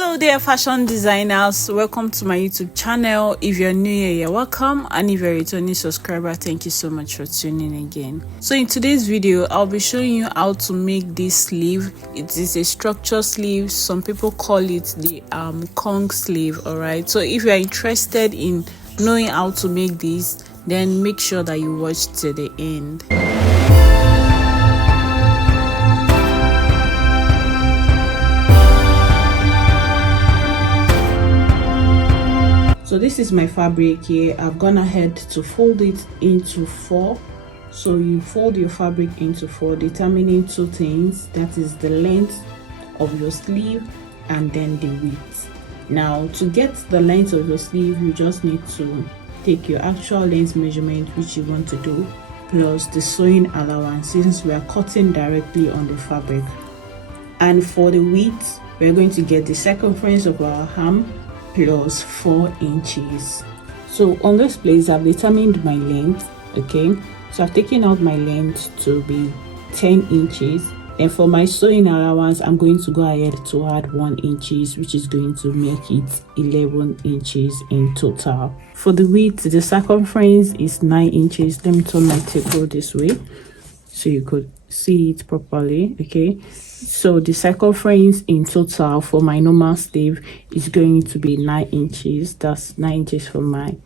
Hello there, fashion designers. Welcome to my YouTube channel. If you're new here, you're welcome, and if you're a returning subscriber, thank you so much for tuning in again. So in today's video, I'll be showing you how to make this sleeve. It is a structure sleeve. Some people call it the Gong sleeve. All right, so if you're interested in knowing how to make this, then make sure that you watch to the end. So this is my fabric here. I've gone ahead to fold it into 4. So you fold your fabric into 4, determining 2 things. That is the length of your sleeve and then the width. Now to get the length of your sleeve, you just need to take your actual length measurement which you want to do, plus the sewing allowance, since we are cutting directly on the fabric. And for the width, we're going to get the circumference of our arm plus 4 inches. So on this place, I've determined my length. Okay, so I've taken out my length to be 10 inches, and for my sewing allowance, I'm going to go ahead to add 1 inches, which is going to make it 11 inches in total. For the width, the circumference is 9 inches. Let me turn my table this way so you could see it properly. Okay, so the circumference in total for my normal sleeve is going to be 9 inches. That's 9 inches for my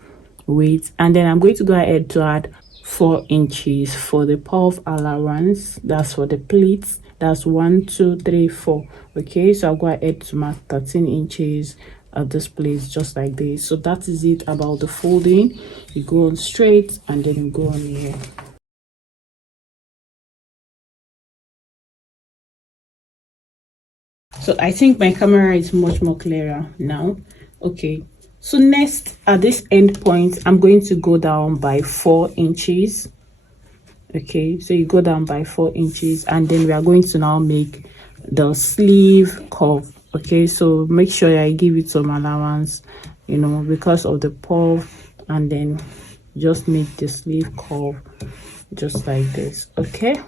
width, and then I'm going to go ahead to add 4 inches for the puff allowance. That's for the pleats. That's 1 2 3 4. Okay, so I'll go ahead to mark 13 inches at this place, just like this. So that is it about the folding. You go on straight and then you go on here. So I think my camera is much more clearer now. Okay, so next at this end point, I'm going to go down by 4 inches. Okay, so you go down by 4 inches, and then we are going to now make the sleeve curve. Okay, so make sure I give it some allowance, you know, because of the puff, and then just make the sleeve curve just like this. Okay,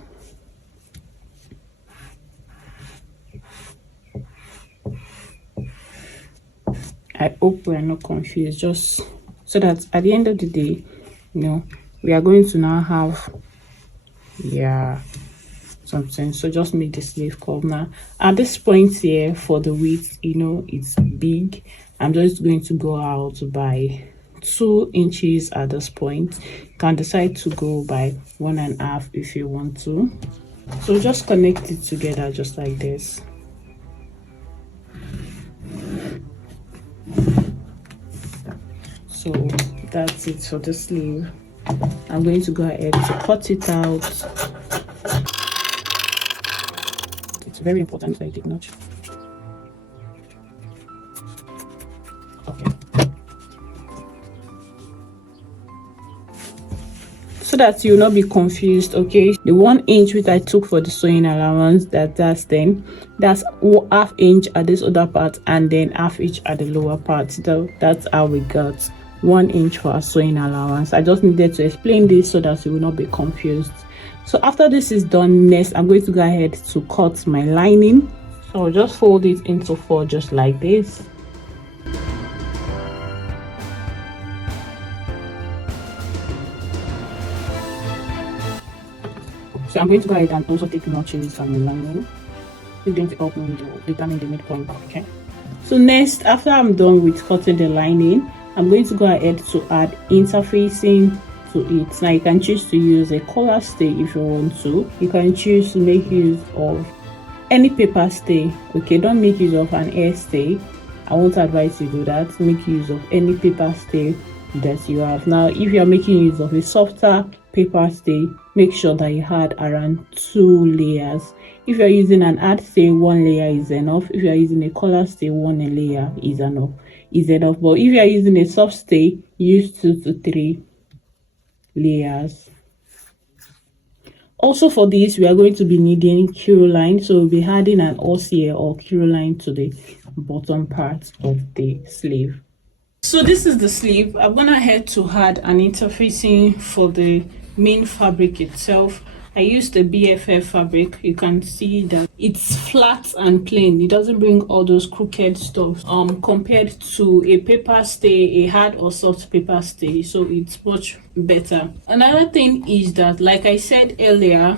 I hope we are not confused, just so that at the end of the day, you know, we are going to now have something. So just make the sleeve curve. Now at this point here, for the width, you know, it's big. I'm just going to go out by 2 inches at this point. You can decide to go by 1.5 if you want to. So just connect it together just like this. So that's it for the sleeve. I'm going to go ahead to cut it out. It's very important that I take note. Okay. So that you'll not be confused. Okay, the 1 inch which I took for the sewing allowance, that's 10. That's ½ inch at this other part, and then ½ inch at the lower part. So that's how we got 1 inch for our sewing allowance. I just needed to explain this so that you will not be confused. So after this is done, next I'm going to go ahead to cut my lining. So I'll just fold it into 4 just like this. So I'm going to go ahead and also take notches on the lining. It's going to help me to determine the midpoint. Okay, so next, after I'm done with cutting the lining, I'm going to go ahead to add interfacing to it. Now you can choose to use a collar stay if you want to. You can choose to make use of any paper stay. Okay, don't make use of an air stay. I won't advise you do that. Make use of any paper stay that you have. Now if you are making use of a softer paper stay, make sure that you add around 2 layers. If you're using an hard stay, 1 layer is enough. If you're using a collar stay, 1 layer is enough. But if you are using a soft stay, use 2 to 3 layers. Also for this, we are going to be needing Q-line, so we'll be adding an OCA or Q-line to the bottom part of the sleeve. So this is the sleeve. I'm gonna head to add an interfacing for the main fabric itself. I used a BFF fabric. You can see that it's flat and plain. It doesn't bring all those crooked stuff compared to a paper stay, a hard or soft paper stay. So it's much better. Another thing is that, like I said earlier,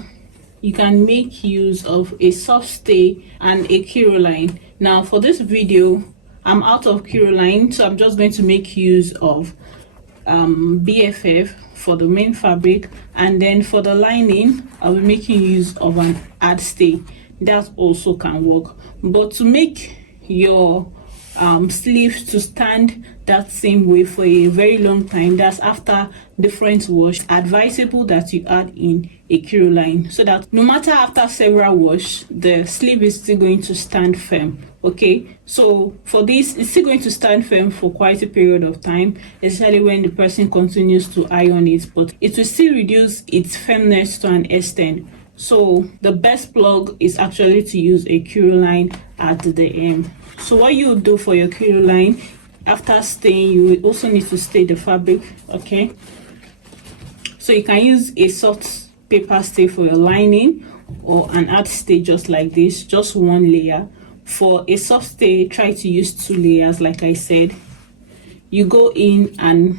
you can make use of a soft stay and a Caroline. Now for this video, I'm out of Caroline, so I'm just going to make use of BFF for the main fabric, and then for the lining I'll be making use of an hard stay. That also can work, but to make your sleeves to stand that same way for a very long time, that's after different wash, advisable that you add in a Caroline, so that no matter after several wash, the sleeve is still going to stand firm. Okay, so for this, it's still going to stand firm for quite a period of time, especially when the person continues to iron it, but it will still reduce its firmness to an extent. So the best plug is actually to use a Caroline at the end. So what you do for your Caroline, after staying, you will also need to stay the fabric. Okay, so you can use a soft paper stay for your lining, or an hard stay just like this, just one layer. For a soft stay, try to use 2 layers. Like I said, you go in and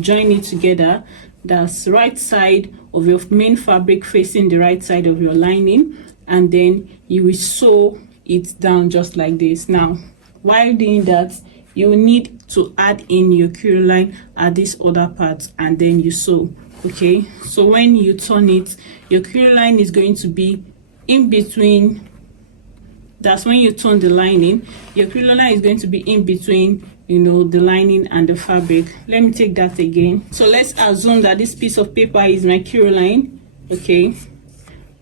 join it together. That's right side of your main fabric facing the right side of your lining, and then you will sew it down just like this. Now while doing that, you will need to add in your Caroline at this other part, and then you sew. Okay, so when you turn it, your Caroline is going to be in between. That's when you turn the lining, your Caroline is going to be in between, you know, the lining and the fabric. Let me take that again. So let's assume that this piece of paper is my Caroline. Okay,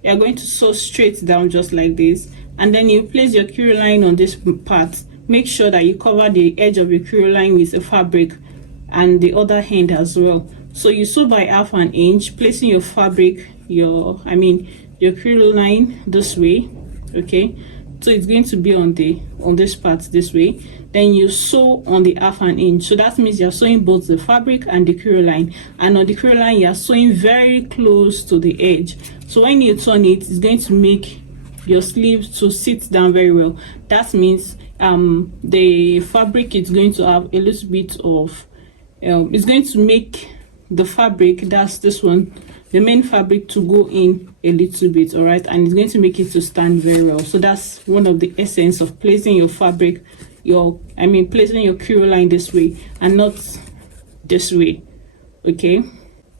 you're going to sew straight down just like this, and then you place your Caroline on this part. Make sure that you cover the edge of your Caroline with the fabric and the other end as well. So you sew by 1/2 inch, placing your fabric, your Caroline this way. Okay, so it's going to be on this part this way. Then you sew on the 1/2 inch. So that means you're sewing both the fabric and the Caroline, and on the Caroline you're sewing very close to the edge. So when you turn it, it's going to make your sleeve to sit down very well. That means the fabric is going to have a little bit of it's going to make the fabric, that's this one, the main fabric, to go in a little bit. All right, and it's going to make it to stand very well. So that's one of the essence of placing your fabric, placing your Caroline this way and not this way. Okay,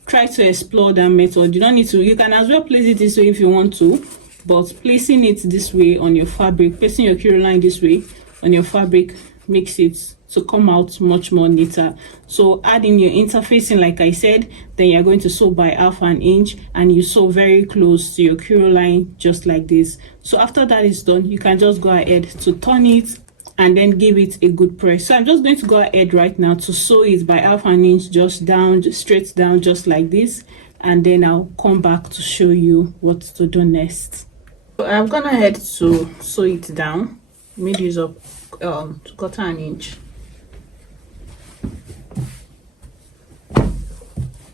try to explore that method. You don't need to, you can as well place it this way if you want to, but placing it this way on your fabric, placing your Caroline this way on your fabric makes it to come out much more neater. So add in your interfacing, like I said, then you're going to sew by 1/2 inch, and you sew very close to your Caroline just like this. So after that is done, you can just go ahead to turn it and then give it a good press. So I'm just going to go ahead right now to sew it by 1/2 inch, just down, just straight down, just like this, and then I'll come back to show you what to do next. So I've gone ahead to sew it down, made use of 1/4 inch.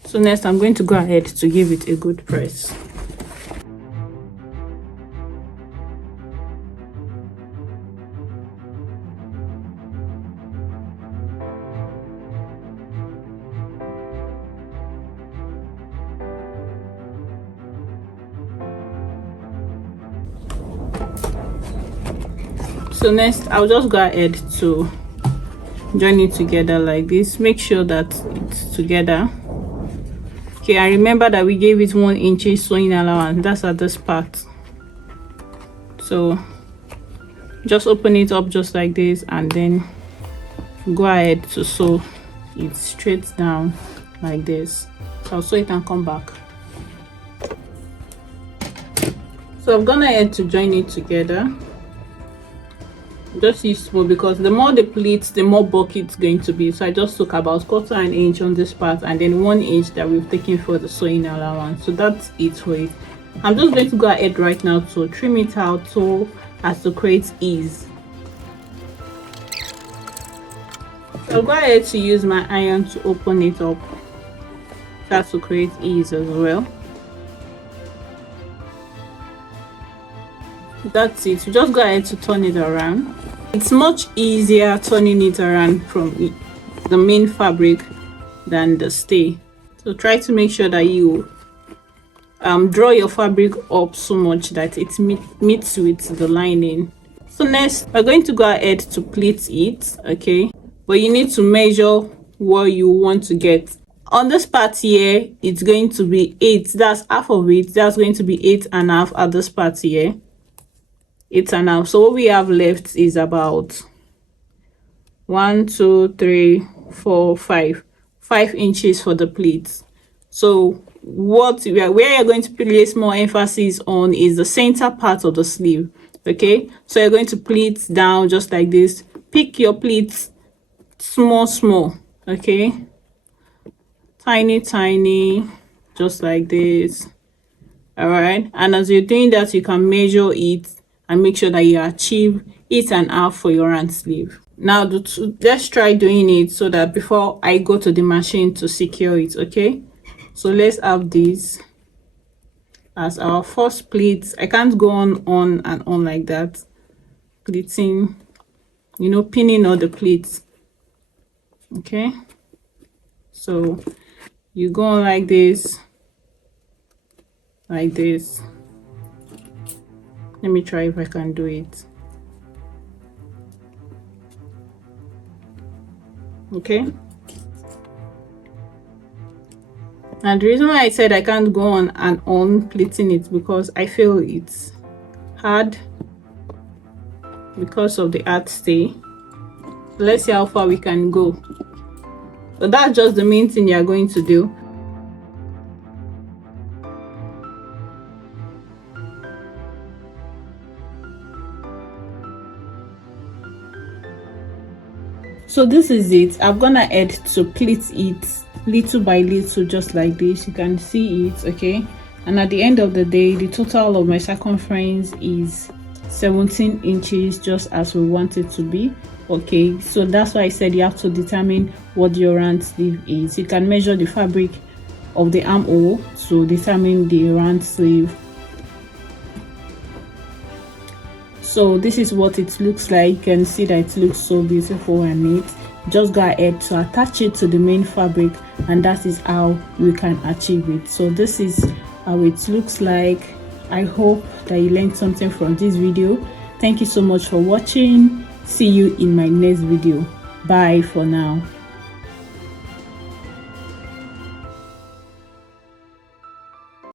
So next I'm going to go ahead to give it a good press. So next I'll just go ahead to join it together like this. Make sure that it's together. Okay, I remember that we gave it 1 inch sewing allowance. That's at this part. So just open it up just like this, and then go ahead to sew it straight down like this. So I'll sew it and come back. So I've gone ahead to join it together. Just useful because the more the pleats, the more bulk it's going to be. So I just took about 1/4 inch on this part, and then 1 inch that we've taken for the sewing allowance. So that's it for it. I'm just going to go ahead right now to trim it out so as to create ease. So I'll go ahead to use my iron to open it up. That's to create ease as well. that's it. You just go ahead to turn it around. It's much easier turning it around from the main fabric than the stay. So try to make sure that you draw your fabric up so much that it meets with the lining. So next we're going to go ahead to pleat it, okay, but you need to measure what you want to get. On this part here, it's going to be 8, that's half of it. That's going to be 8.5 at this part here, 8.5. So what we have left is about 1 2 3 4 5 inches for the pleats. So where you're going to place more emphasis on is the center part of the sleeve, okay? So you're going to pleat down just like this. Pick your pleats small, okay, tiny, just like this. All right, and as you're doing that, you can measure it and make sure that you achieve 8.5 for your round sleeve. Now let's try doing it so that before I go to the machine to secure it, okay? So let's have this as our first pleat. I can't go on and on like that, pleating, you know, pinning all the pleats, okay? So you go on like this. Let me try if I can do it. Okay, and the reason why I said I can't go on and on pleating it because I feel it's hard because of the hard stay. So let's see how far we can go. So that's just the main thing you're going to do. So this is it. I'm gonna add to pleat it little by little, just like this. You can see it, okay? And at the end of the day, the total of my circumference is 17 inches, just as we want it to be, okay? So that's why I said you have to determine what your round sleeve is. You can measure the fabric of the armhole to determine the round sleeve. So this is what it looks like. You can see that it looks so beautiful and neat. Just go ahead to attach it to the main fabric, and that is how you can achieve it. So this is how it looks like. I hope that you learned something from this video. Thank you so much for watching. See you in my next video. Bye for now.